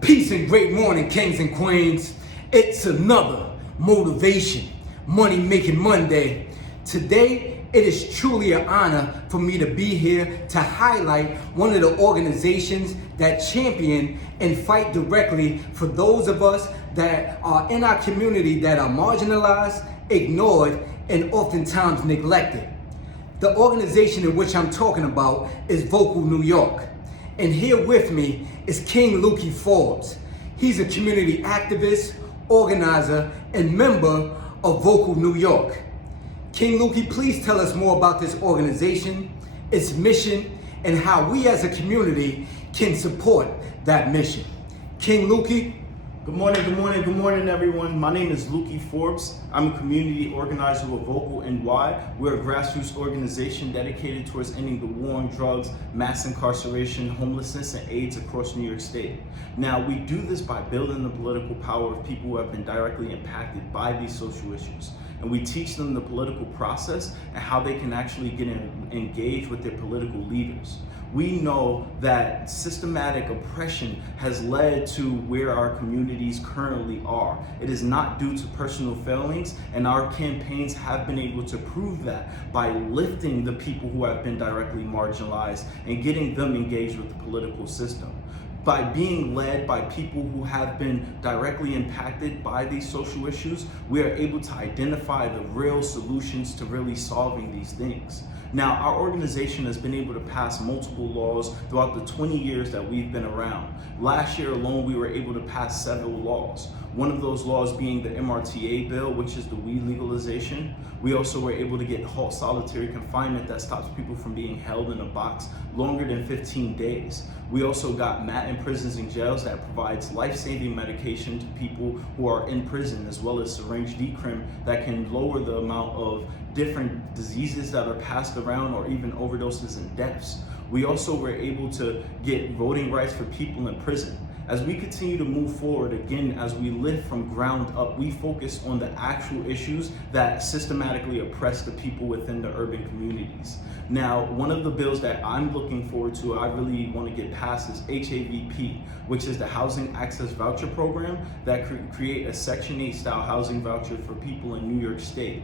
Peace and great morning, kings and queens. It's another motivation, money making Monday. Today, it is truly an honor for me to be here to highlight one of the organizations that champion and fight directly for those of us that are in our community that are marginalized, ignored, and oftentimes neglected. The organization in which I'm talking about is Vocal New York. And here with me is King Lukey Forbes. He's a community activist, organizer, and member of Vocal New York. King Lukey, please tell us more about this organization, its mission, and how we as a community can support that mission. King Lukey. Good morning, everyone. My name is Lukey Forbes. I'm a community organizer with Vocal NY. We're a grassroots organization dedicated towards ending the war on drugs, mass incarceration, homelessness, and AIDS across New York State. Now, we do this by building the political power of people who have been directly impacted by these social issues. And we teach them the political process and how they can actually get engaged with their political leaders. We know that systematic oppression has led to where our communities currently are. It is not due to personal failings, and our campaigns have been able to prove that by lifting the people who have been directly marginalized and getting them engaged with the political system. By being led by people who have been directly impacted by these social issues, we are able to identify the real solutions to really solving these things. Now, our organization has been able to pass multiple laws throughout the 20 years that we've been around. Last year alone, we were able to pass several laws. One of those laws being the MRTA bill, which is the weed legalization. We also were able to get halt solitary confinement that stops people from being held in a box longer than 15 days. We also got MAT in prisons and jails that provides life-saving medication to people who are in prison, as well as syringe decrim that can lower the amount of different diseases that are passed around or even overdoses and deaths. We also were able to get voting rights for people in prison. As we continue to move forward, again, as we lift from ground up, we focus on the actual issues that systematically oppress the people within the urban communities. Now, one of the bills that I'm looking forward to, I really want to get past is HAVP, which is the Housing Access Voucher Program that create a Section 8 style housing voucher for people in New York State,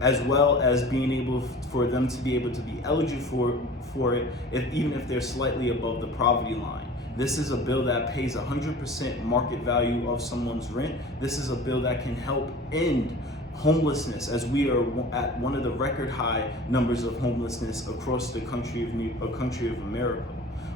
as well as being able for them to be able to be eligible for it even if they're slightly above the poverty line. This is a bill that pays 100% market value of someone's rent. This is a bill that can help end homelessness, as we are at one of the record high numbers of homelessness across the country of America.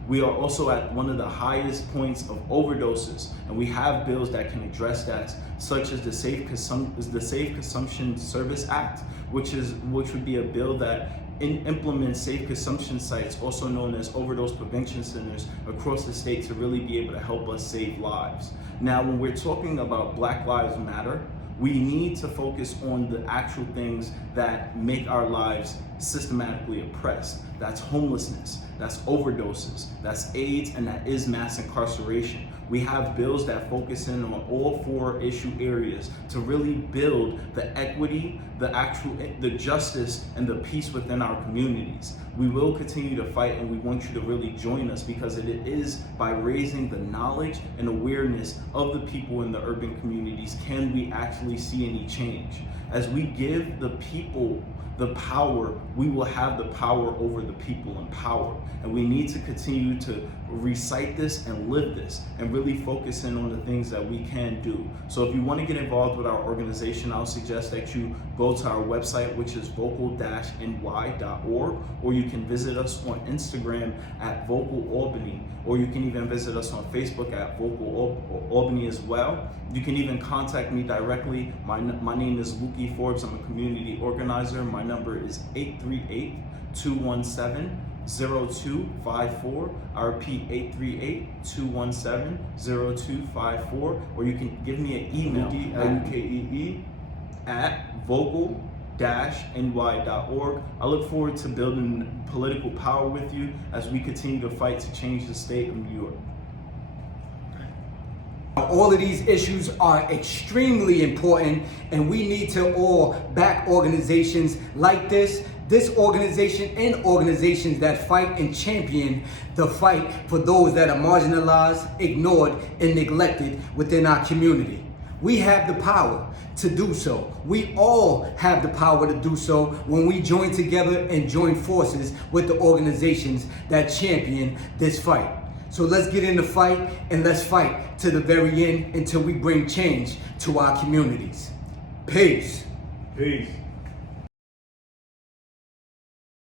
We are also at one of the highest points of overdoses, and we have bills that can address that, such as the Safe Consumption Service Act, which would be a bill that implement safe consumption sites, also known as overdose prevention centers, across the state to really be able to help us save lives. Now, when we're talking about Black Lives Matter, we need to focus on the actual things that make our lives systematically oppressed. That's homelessness, that's overdoses, that's AIDS, and that is mass incarceration. We have bills that focus in on all four issue areas to really build the equity, the justice, and the peace within our communities. We will continue to fight, and we want you to really join us, because it is by raising the knowledge and awareness of the people in the urban communities can we actually see any change. As we give the people the power, we will have the power over the people in power. And we need to continue to recite this and live this and really focus in on the things that we can do. So if you want to get involved with our organization, I'll suggest that you go to our website, which is vocal-ny.org, or you can visit us on Instagram at Vocal Albany, or you can even visit us on Facebook at Vocal Albany as well. You can even contact me directly. My name is Lukey Forbes. I'm a community organizer. My number is 838-217-0254. I repeat, 838-217-0254. Or you can give me an email, Lukee, at vocal-ny.org. I look forward to building political power with you as we continue to fight to change the state of New York. All of these issues are extremely important, and we need to all back organizations like this This organization and organizations that fight and champion the fight for those that are marginalized, ignored, and neglected within our community. We have the power to do so. We all have the power to do so when we join together and join forces with the organizations that champion this fight. So let's get in the fight, and let's fight to the very end until we bring change to our communities. Peace. Peace.